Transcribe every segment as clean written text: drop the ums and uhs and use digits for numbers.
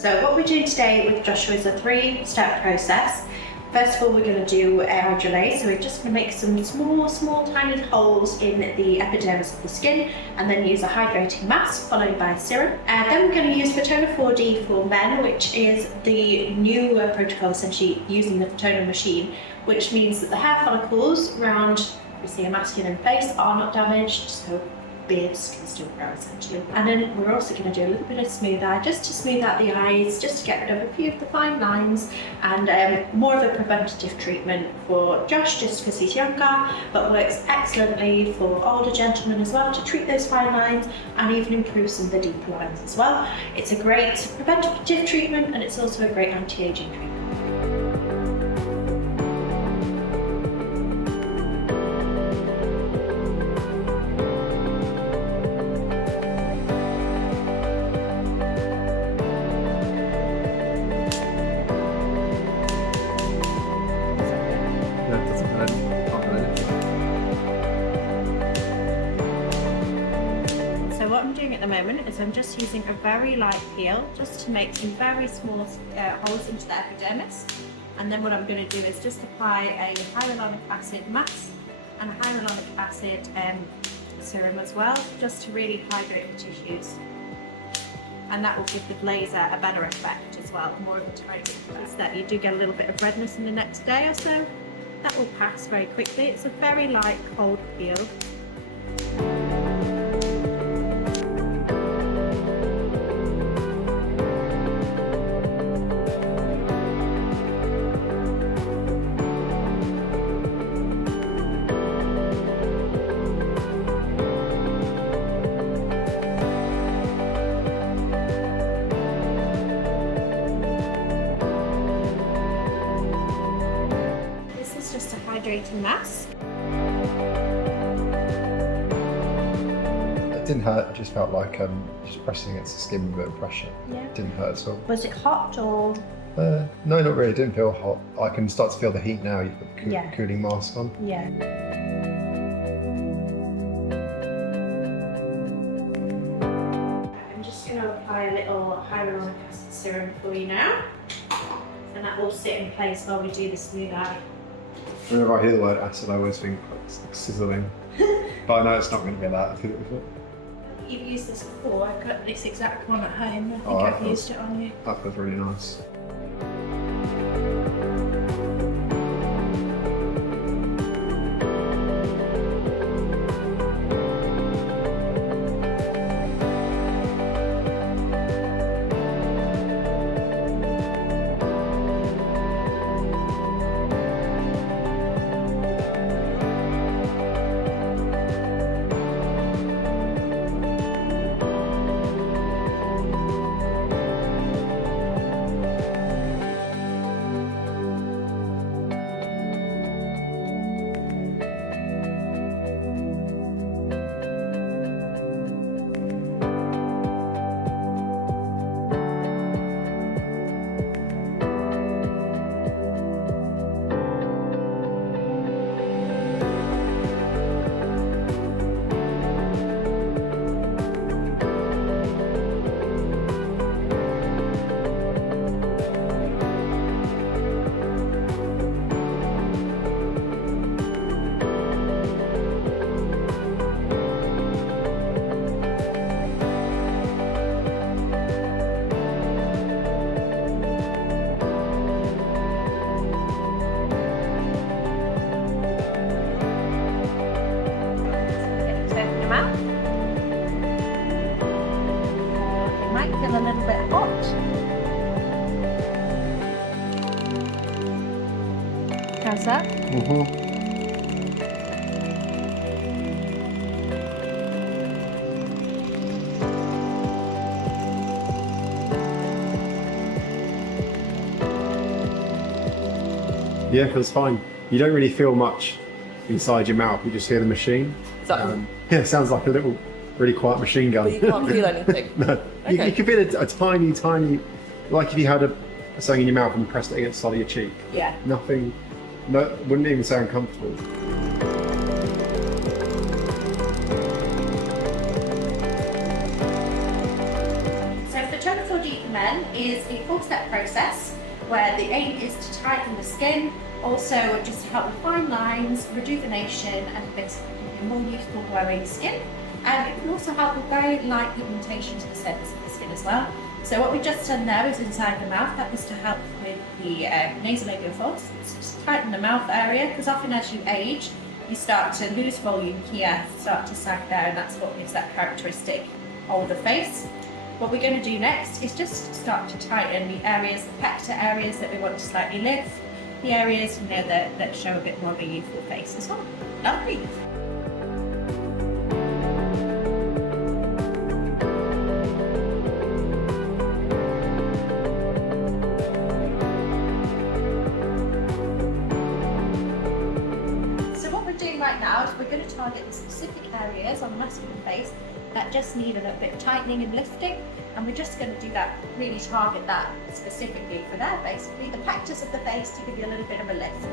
So what we're doing today with Joshua is a 3-step process. First of all, we're going to do hydrolase, so we're just going to make some small tiny holes in the epidermis of the skin, and then use a hydrating mask followed by serum. And then we're going to use Fotona 4D for men, which is the new protocol, essentially using the Fotona machine, which means that the hair follicles around, obviously, a masculine face are not damaged, so beards can still grow essentially. And then we're also going to do a little bit of SmoothEye just to smooth out the eyes, just to get rid of a few of the fine lines, and more of a preventative treatment for Josh just because he's younger, but works excellently for older gentlemen as well to treat those fine lines and even improve some of the deeper lines as well. It's a great preventative treatment, and it's also a great anti-aging treatment. So what I'm doing at the moment is I'm just using a very light peel just to make some very small holes into the epidermis, and then what I'm going to do is just apply a hyaluronic acid mask and a hyaluronic acid serum as well, just to really hydrate the tissues, and that will give the laser a better effect as well, more of a tightening effect. That you do get a little bit of redness in the next day or so. That will pass very quickly. It's a very light cold peel. Just a hydrating mask. It didn't hurt, it just felt like just pressing against the skin with a bit of pressure. Yeah. It didn't hurt at all. Was it hot or? No, not really, it didn't feel hot. I can start to feel the heat now, you've got the cooling mask on. Yeah. I'm just going to apply a little hyaluronic acid serum for you now, and that will sit in place while we do the SmoothEye. Whenever I hear the word acid, I always think it's like sizzling. But I know it's not going to be that. You've used this before. I've got this exact one at home. I think Oh, I've used it on you. That feels really nice. A little bit hot. How's that? Yeah, it feels fine. You don't really feel much inside your mouth, you just hear the machine. Yeah, it sounds like a little, really quiet machine gun. But you can't feel anything. No. Okay. You can feel a tiny, like if you had something in your mouth and you pressed it against the side of your cheek. Yeah. Nothing, wouldn't even say uncomfortable. So Fotona 4D for men then is a 4-step process where the aim is to tighten the skin, also just to help with fine lines, rejuvenation, and basically a more youthful glowing skin. And it can also help with very light pigmentation to the surface of the skin as well. So what we've just done there is inside the mouth. That was to help with the nasolabial folds. So just tighten the mouth area, because often as you age, you start to lose volume here, start to sag there, and that's what gives that characteristic older face. What we're going to do next is just start to tighten the areas, the pector areas that we want to slightly lift, the areas that show a bit more of a youthful face as well. Lovely. Right now is we're going to target the specific areas on the masculine face that just need a little bit of tightening and lifting, and we're just going to do that, really target that specifically for there, basically the pectors of the face, to give you a little bit of a lift.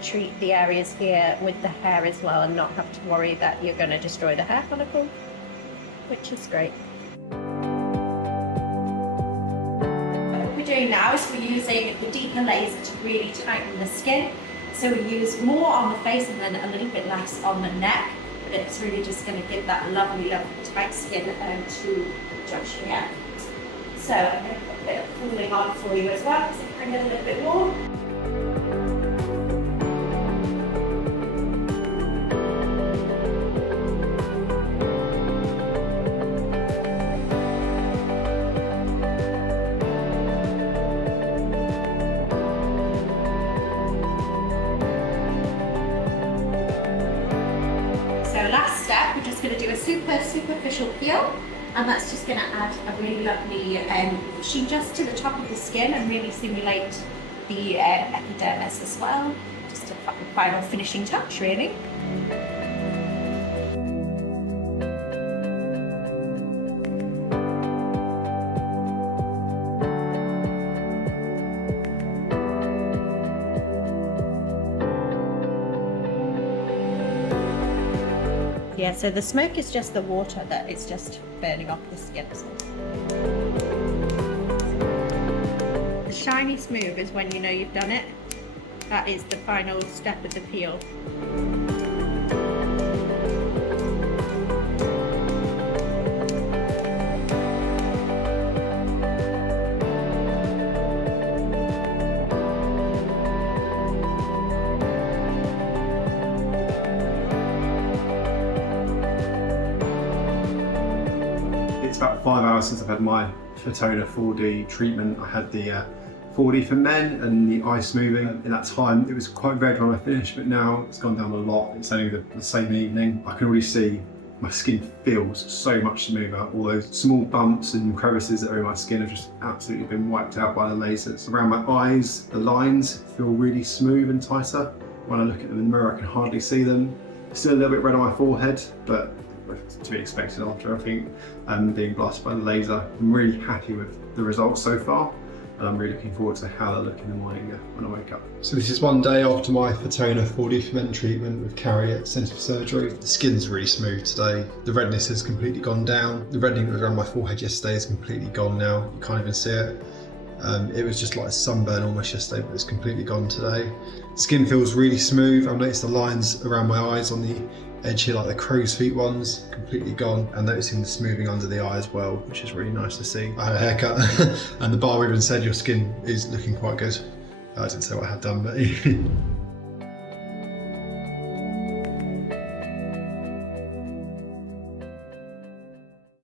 Treat the areas here with the hair as well, and not have to worry that you're going to destroy the hair follicle, which is great. What we're doing now is we're using the deeper laser to really tighten the skin. So we use more on the face and then a little bit less on the neck, but it's really just going to give that lovely, lovely tight skin to Josh here. So I'm going to put a bit of cooling on for you as well, so bring it a little bit more. Last step, we're just going to do a superficial peel, and that's just going to add a really lovely sheen just to the top of the skin and really simulate the epidermis as well. Just a final finishing touch, really. Yeah, so the smoke is just the water that is just burning off the skin. The shiny smooth is when you know you've done it. That is the final step of the peel. It's about 5 hours since I've had my Fotona 4D treatment. I had the 4D for men and the eye smoothing. In that time, it was quite red when I finished, but now it's gone down a lot. It's only the same evening. I can already see my skin feels so much smoother. All those small bumps and crevices that are in my skin have just absolutely been wiped out by the lasers. Around my eyes, the lines feel really smooth and tighter. When I look at them in the mirror, I can hardly see them. Still a little bit red on my forehead, but to be expected after, I think, being blasted by the laser. I'm really happy with the results so far, and I'm really looking forward to how they look in the morning when I wake up. So this is one day after my Fotona 4D for Men treatment with Carrie at Centre for Surgery. The skin's really smooth today. The redness has completely gone down. The reddening that was around my forehead yesterday is completely gone now. You can't even see it. It was just like a sunburn almost yesterday, but it's completely gone today. Skin feels really smooth. I've noticed the lines around my eyes on the edge here, like the crow's feet ones, completely gone. I'm noticing the smoothing under the eye as well, which is really nice to see. I had a haircut and the barber even said your skin is looking quite good. I didn't say what I had done, but